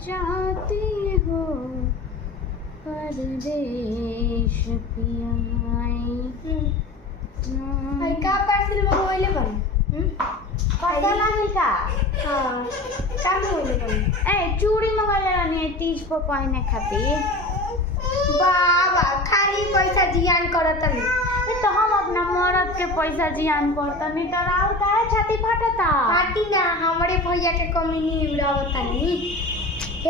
जाते हो परदेश पिया भाई का पार्सल मंगवाइले बन पता नहीं का हां का मंगवाइले बन ए चूड़ी मंगवाले रहनी तीज पर पहने खातिर बाबा खाली पैसा जियान करत नहीं ए तो हम अपना मर्द के पैसा जियान करता नहीं तो राउर काहे छाती फाटता पार्टी ना हमरे भैया के कमी नहीं उड़ावता नहीं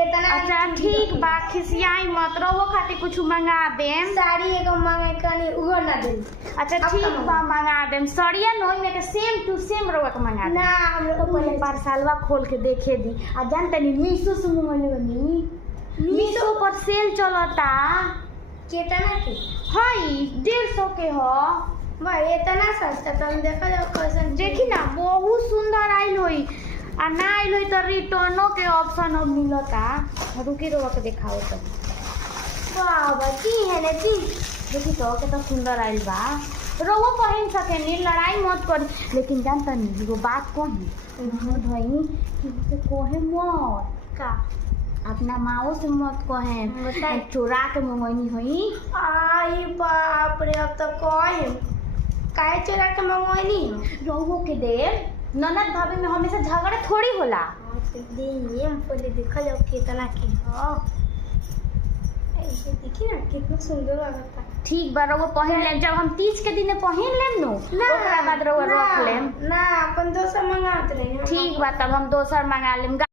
इतना अच्छा ठीक बा खिसियाई मत रहो खातिर कुछ मंगा देम साड़ी एगो मांगे कनी उहो ना दे अच्छा ठीक बा मंगा देम सड़िया नोई में के सेम टू सेम रवा के मंगा देम ना हम लोग तो पहले पार्सलवा खोल के देखे दी आ जानते नहीं मीशो से मंगवाले बनी मीशो पर सेल चलता केतना के हाई 150 के हो भाई इतना सस्ता तुम देखो जाओ कैसन देखी ना बहुत सुंदर आइल होई आ ना आइल होई तो रिटर्नो के ऑप्शन अब मिलता रुकी रवा के दिखाओ तो बाबा की है ने की देखी तो कितना सुंदर आइल बा रोवो पहन सके नी लड़ाई मत करी लेकिन जानता नहीं एगो बात कही हम धइनी कि से कोहे मत का अपना माओ से मत कहे बताई। चोरा के मंगवानी होई आई बाप रे अब तो कहे काहे चोरा के मंगवानी रोवो के देव ननद भाभी में हमेशा झगड़ा थोड़ी होला ये हम पहले देखा जाओ कितना की हो ऐसे देखी ना कितना सुंदर लगता ठीक बा रोवो पहन लेम जब हम तीज के दिन पहन लेम नु ओकरा बाद रोवो रख लेम ना अपन दोस्त मंगात रहे ठीक बा तब हम दोसर मंगा लेम